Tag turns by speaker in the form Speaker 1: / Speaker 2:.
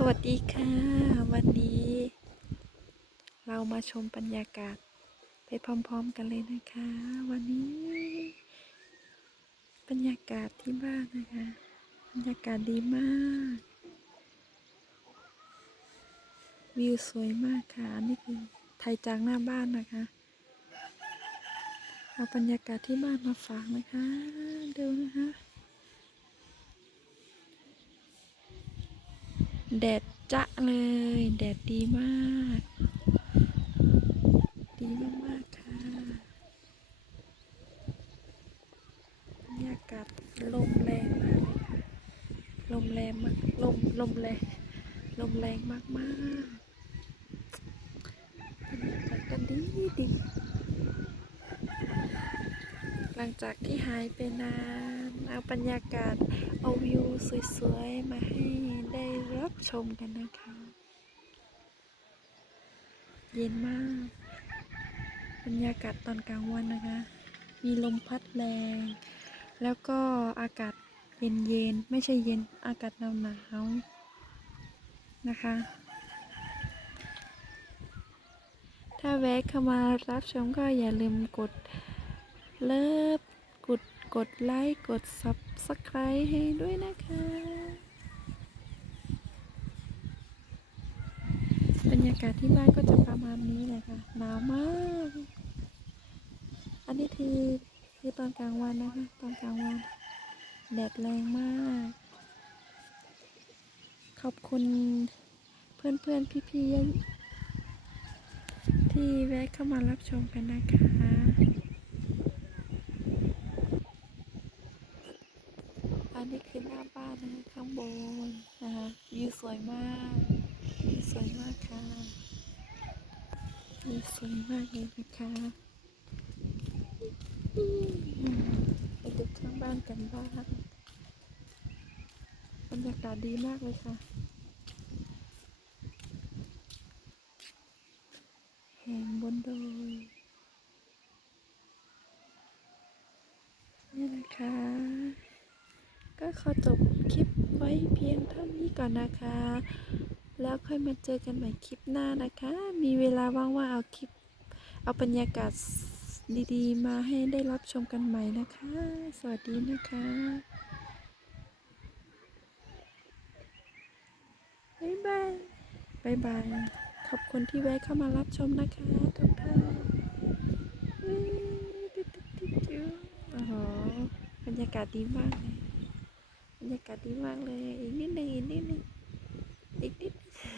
Speaker 1: สวัสดีค่ะ วันนี้ เรามาชมบรรยากาศไปพร้อมๆกันเลยนะคะ วันนี้ บรรยากาศที่บ้านนะคะ บรรยากาศดีมาก วิวสวยมากค่ะ นี่คือไทยจากหน้าบ้านนะคะ เอาบรรยากาศที่บ้านมาฝากนะคะดูนะคะ แดดจะเลย แดดดีมาก ดีมากๆค่ะบรรยากาศลมแรงมากเลยค่ะลมแรงมากลมลมแรงลมแรงมากมากๆบรรยากาศก็ดีดีหลังจากที่หายไปนาน เอาบรรยากาศเอาวิวสวยๆ มาให้ รับชมกันนะคะ เย็นมาก บรรยากาศตอนกลางวันนะคะ มีลมพัดแรง แล้วก็อากาศเย็นๆไม่ใช่เย็นอากาศหนาวๆนะคะ ถ้าแวะเข้ามารับชมก็อย่าลืมกดเลิฟกดกดไลค์ กด subscribe ให้ด้วยนะคะ บ รรยากาศที่บ้านก็จะประมาณนี้เลยค่ะหนาวมาก อันนี้คือคือตอนกลางวันนะคะ ตอนกลางวันแดดแรงมาก ขอบคุณเพื่อนเพื่อนพี่พี่ๆที่แวะเข้ามารับชมกันนะคะอันนี้คือหน้าบ้านนะคะข้างบนนะคะวิวสวยมาก สวยมากค่ะสวยมากเลยนะคะไปดูข้างบ้านกันบ้างบรรยากาศดีมากเลยค่ะแห่งบนดอยนี่นะคะ ก็ขอจบคลิปไว้เพียงเท่านี้ก่อนนะคะ แล้วค่อยมาเจอกันใหม่คลิปหน้านะคะ มีเวลาว่างๆเอาคลิป เอาบรรยากาศดีๆ มาให้ได้รับชมกันใหม่นะคะ สวัสดีนะคะบ๊ายบายบ๊ายบาย ขอบคุณที่แวะเข้ามารับชมนะคะทุกท่านโอ้โหบรรยากาศดีมากเลย บรรยากาศดีมากเลย อีกนิดหนึ่ง